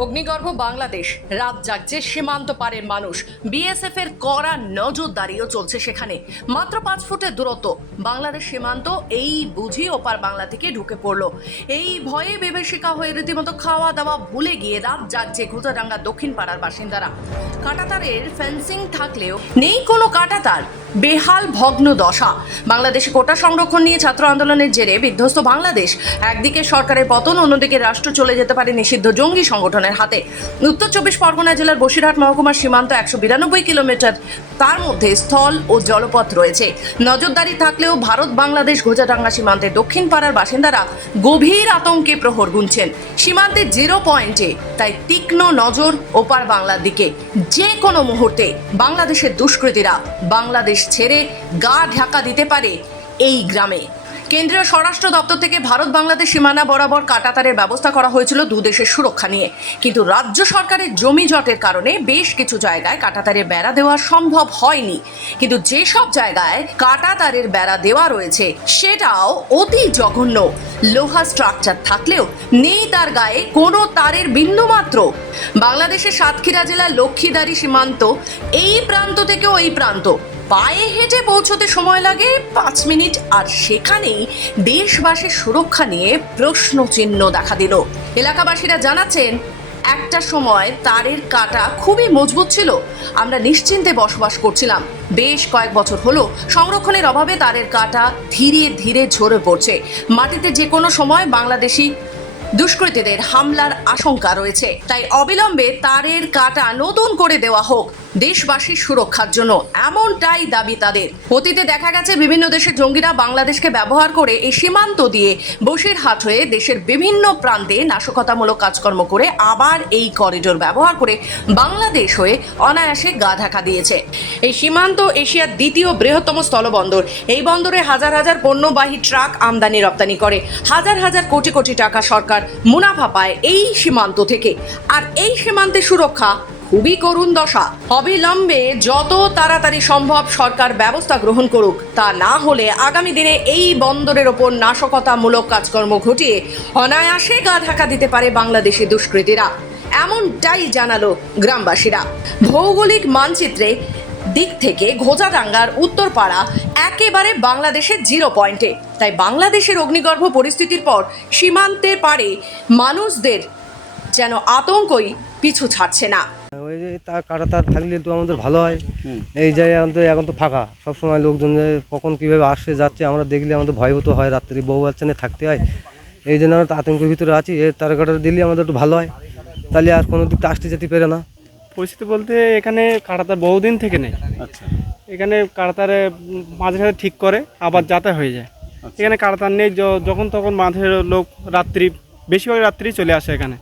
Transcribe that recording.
অগ্নিগর্ভ বাংলাদেশ, রাত জাগছে সীমান্ত পারের মানুষ। বিএসএফ এর কড়া নজরদারিও চলছে সেখানে। মাত্র পাঁচ ফুটের দূরত্ব। বাংলাদেশ সীমান্ত এই বুঝি ওপার বাংলা থেকে ঢুকে পড়ল। এই ভয়ে বিভীষিকা হয়ে রীতিমতো খাওয়া দাওয়া ভুলে গিয়ে রাত জাগছে ঘুতাডাঙ্গা দক্ষিণ পাড়ার বাসিন্দারা। কাটাতারের ফেন্সিং থাকলেও নেই কোনো কাটাতার। বেহাল ভগ্ন দশা। বাংলাদেশে কোটা সংরক্ষণ নিয়ে ছাত্র আন্দোলনের জেরে বিধ্বস্ত বাংলাদেশ। একদিকে সরকারের পতন, অন্যদিকে রাষ্ট্র চলে যেতে পারে নিষিদ্ধ জঙ্গি সংগঠনের হাতে। উত্তর চব্বিশ পরগনা জেলার বসিরহাট মহকুমার সীমান্ত একশো বিরানব্বই কিলোমিটার, তার মধ্যে স্থল ও জলপথ রয়েছে। নজরদারি থাকলেও ভারত বাংলাদেশ ঘোজাডাঙ্গা সীমান্তের দক্ষিণ পাড়ার বাসিন্দারা গভীর আতঙ্কে প্রহর গুনছেন। সীমান্তের জিরো পয়েন্টে, তাই তীক্ষ্ণ নজর ওপার বাংলার দিকে। যে কোনো মুহূর্তে বাংলাদেশের দুষ্কৃতীরা বাংলাদেশ ছেড়ে গা ঢাকা দিতে পারে এই গ্রামে। কেন্দ্রীয় স্বরাষ্ট্র দপ্তর থেকে ভারত বাংলাদেশ সীমানা বরাবর কাটাতারের ব্যবস্থা করা হয়েছিল দু দেশের সুরক্ষা নিয়ে। কিন্তু রাজ্য সরকারের জমি জটের কারণে বেশ কিছু জায়গায় কাটাতারের বেড়া দেওয়া সম্ভব হয়নি। কিন্তু যেসব জায়গায় কাটাতারের বেড়া দেওয়া রয়েছে, সেটাও অতি জঘন্য। লোহা স্ট্রাকচার থাকলেও নেই তার গায়ে কোনো তারের বিন্দুমাত্র বাংলাদেশের সাতক্ষীরা জেলার লক্ষ্মীদারি সীমান্ত এই প্রান্ত থেকে ওই প্রান্ত। পায়ে হেঁটে পৌঁছতে সময় লাগে, পাঁচ মিনিট, আর সেখানেই দেশবাসীর সুরক্ষা নিয়ে প্রশ্ন চিহ্ন দেখা দিল। এলাকাবাসীরা জানাচ্ছেন, একটা সময় তারের কাটা খুবই মজবুত ছিল। আমরা নিশ্চিন্তে বসবাস করছিলাম। বেশ কয়েক বছর হলো, সংরক্ষণের অভাবে তারের কাটা ধীরে ধীরে ঝরে পড়ছে। মাটিতে যে কোনো সময় বাংলাদেশি দুষ্কৃতীদের হামলার আশঙ্কা রয়েছে। তাই অবিলম্বে তারের কাটা নতুন করে দেওয়া হোক। দেশবাসীর সুরক্ষার জন্য। এমনটাই দাবি তাদের। অতীতে দেখা গেছে বিভিন্ন দেশের জঙ্গিরা বাংলাদেশকে ব্যবহার করে এই সীমান্ত দিয়ে বসিরহাট হয়ে দেশের বিভিন্ন প্রান্তে নাশকতামূলক কাজকর্ম করে আবার এই করিডোর ব্যবহার করে বাংলাদেশ হয়ে অনায়াসে গা ঢাকা দিয়েছে। এই সীমান্ত এশিয়ার দ্বিতীয় বৃহত্তম স্থলবন্দর। এই বন্দরে হাজার হাজার পণ্যবাহী ট্রাক আমদানি রপ্তানি করে। হাজার হাজার কোটি কোটি টাকা সরকার মুনাফা পায় এই সীমান্ত থেকে। আর এই সীমান্তে সুরক্ষা খুবই করুণ দশা। অবিলম্বে যত তাড়াতাড়ি সম্ভব সরকার ব্যবস্থা গ্রহণ করুক, তা না হলে আগামী দিনে এই বন্দরের ওপর নাশকতামূলক কাজকর্ম ঘটিয়ে অনায়াসে গা ঢাকা দিতে পারে বাংলাদেশি দুষ্কৃতীরা। এমনটাই জানালো গ্রামবাসীরা। ভৌগোলিক মানচিত্রে দিক থেকে ঘোজাডাঙ্গার উত্তরপাড়া একেবারে বাংলাদেশের জিরো পয়েন্টে। তাই বাংলাদেশের অগ্নিগর্ভ পরিস্থিতির পর সীমান্তে পারে মানুষদের যেন আতঙ্কই পিছু ছাড়ছে না। ওই যে তার কাটা তার থাকলে তো আমাদের ভালো হয়। এই জায়গায় আমাদের এখন তো ফাঁকা। সবসময় লোকজন যে কখন কীভাবে আসছে যাচ্ছে আমরা দেখলে আমাদের ভয়ভূত হয় রাত্রি বউ বাচ্চা নিয়ে থাকতে হয়। এই জন্য আমরা আতঙ্কের ভিতরে আছি। এর তার কাটা দিলে আমাদের একটু ভালো হয়। তাহলে আর কোনো দিকটা আসতে যেতে পারে না। পরিস্থিতি বলতে এখানে কাটাতার বহুদিন থেকে নেই। আচ্ছা। এখানে কাটাতারে মাঝে সাঝে ঠিক করে আবার যাতা হয়ে যায়। এখানে কাটাতার নেই য- যখন তখন মাঝে লোক রাত্রি বেশিরভাগ রাত্রি চলে আসে এখানে।